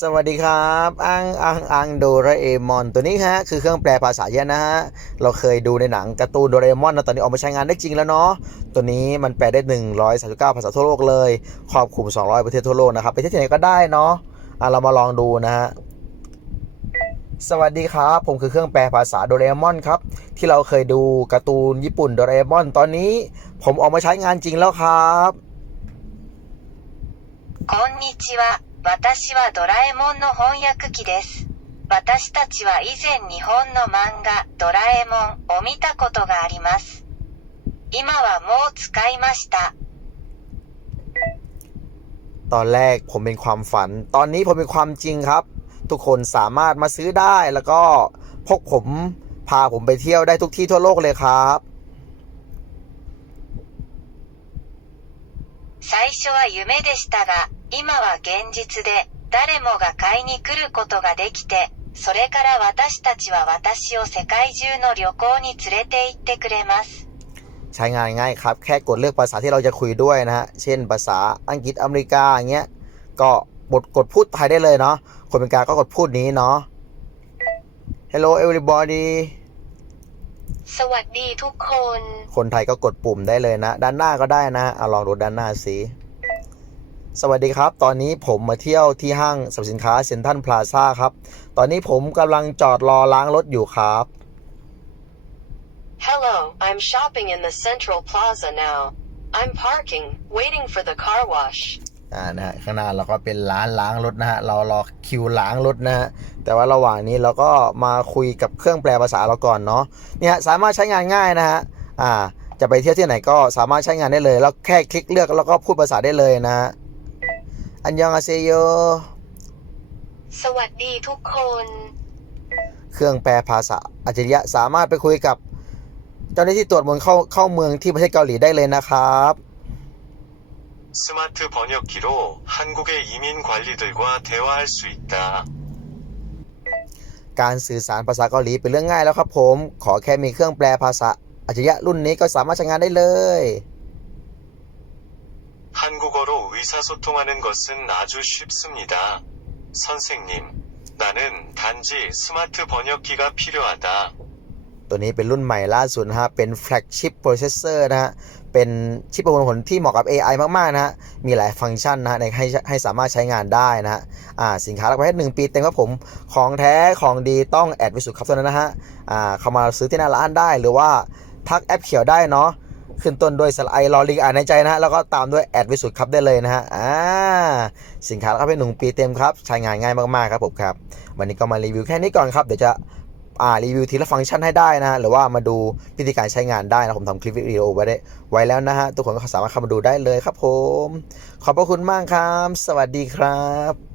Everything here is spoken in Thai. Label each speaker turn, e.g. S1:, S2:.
S1: สวัสดีครับอังอังอังโดราเอมอนตัวนี้ฮะคือเครื่องแปลภาษาเยอะนะฮะเราเคยดูในหนังการ์ตูนโดราเอมอนนะตอนนี้ออกมาใช้งานได้จริงแล้วเนาะตัวนี้มันแปลได้ 139 ภาษาทั่วโลกเลยครอบคลุม 200 ประเทศทั่วโลกนะครับไปเที่ยวที่ไหนก็ได้เนาะอ่ะเรามาลองดูนะฮะสวัสดีครับ ผมคือเครื่องแปลภาษาโดราเอมอนครับที่เราเคยดูการ์ตูนญี่ปุ่นโดราเอมอนตอนนี้ ผมออกมาใช้งานจริงแล้วครับ
S2: こんにちは。 私はドラえもんの翻訳機です。私たちは以前日本の漫画ドラえもんを見たことがあります。今はもう使いました。
S1: ตอนแรกผมเป็นความฝัน ตอนนี้ผมเป็นความจริงครับ ทุกคนสามารถมาซื้อได้แล้วก็พกผมพาผมไปเที่ยวได้ทุกที่ทั่วโลกเลยครับ
S2: 最初は夢でしたが、 今は現実で誰もが買いに来ることができて、それから私たちは私を世界中の旅行に連れて行ってくれます。
S1: ใช้งานง่ายครับ แค่กดเลือกภาษาที่เราจะคุยด้วยนะฮะ เช่นภาษาอังกฤษอเมริกาอย่างเงี้ย ก็กดกดพูดไทยได้เลยเนาะ คนเป็นกลางก็กดพูดนี้เนาะ Hello everybody
S2: สวัสดีทุกคน
S1: คนไทยก็กดปุ่มได้เลยนะ ด้านหน้าก็ได้นะเอาลองดูด้านหน้าสิ สวัสดีครับ ตอนนี้ผมมาเที่ยวที่ห้างสรรพสินค้าเซ็นทรัลพลาซ่าครับ ตอนนี้ผมกำลังจอดรอล้างรถอยู่ครับ
S2: Hello, I'm shopping in the Central Plaza now. I'm parking, waiting for the car wash.
S1: อ่านะฮะข้างหน้าเราก็เป็นร้านล้างรถนะฮะเรารอคิวล้างรถนะฮะแต่ว่าระหว่างนี้เราก็มาคุยกับเครื่องแปลภาษาเราก่อนเนาะเนี่ยสามารถใช้งานง่ายนะฮะอ่าจะไปเที่ยวที่ไหนก็สามารถใช้งานได้เลย แล้วแค่คลิกเลือกแล้วก็พูดภาษาได้เลยนะฮะ อันยองอาเซโย
S2: สวัสดีทุกคน
S1: เครื่องแปลภาษาอัจฉริยะสามารถไปคุยกับเจ้าหน้าที่ตรวจเมืองเข้าเข้าเมืองที่ประเทศเกาหลีได้เลยนะครับ
S3: 스마트 번역기로 한국의 이민 관리들과 대화할 수 있다.
S1: การสื่อสารภาษาเกาหลีเป็นเรื่องง่ายแล้วครับผม ขอแค่มีเครื่องแปลภาษาอัจฉริยะรุ่นนี้ก็สามารถใช้งานได้เลย
S3: 한국어로 의사소통하는 것은 아주 쉽습니다. 선생님, 나는 단지 스마트 번역기가 필요하다.
S1: ตัวนี้เป็นรุ่นใหม่ล่าสุดนะฮะ เป็น flagship processor นะฮะ เป็นชิปประมวลผลที่เหมาะกับ AI มาก ๆ นะฮะ มีหลายฟังก์ชันนะฮะในให้ให้สามารถใช้งานได้นะฮะ อ่า สินค้าราคาแค่หนึ่งปีเต็มครับผม ของแท้ของดีต้องแอดวิสุทธ์ครับเท่านั้นนะฮะ อ่า เข้ามาซื้อที่หน้าร้านได้ หรือว่าทักแอปเขียวได้เนาะ ขึ้นต้นด้วยสไลด์รอลิงก์อ่านในใจนะฮะแล้วก็ตามด้วยแอดวิสุทธ์ครับได้เลยนะฮะอ่าสินค้าราคาแค่หนึ่งปีเต็มครับ ใช้งานง่ายมากๆครับผมครับ วันนี้ก็มารีวิวแค่นี้ก่อนครับ เดี๋ยวจะอ่ารีวิวทีละฟังก์ชันให้ได้นะฮะหรือว่ามาดูวิธีการใช้งานได้นะ ผมทำคลิปวิดีโอไว้ได้ไว้แล้วนะฮะ ทุกคนก็สามารถเข้ามาดูได้เลยครับผม ขอบพระคุณมากครับ สวัสดีครับ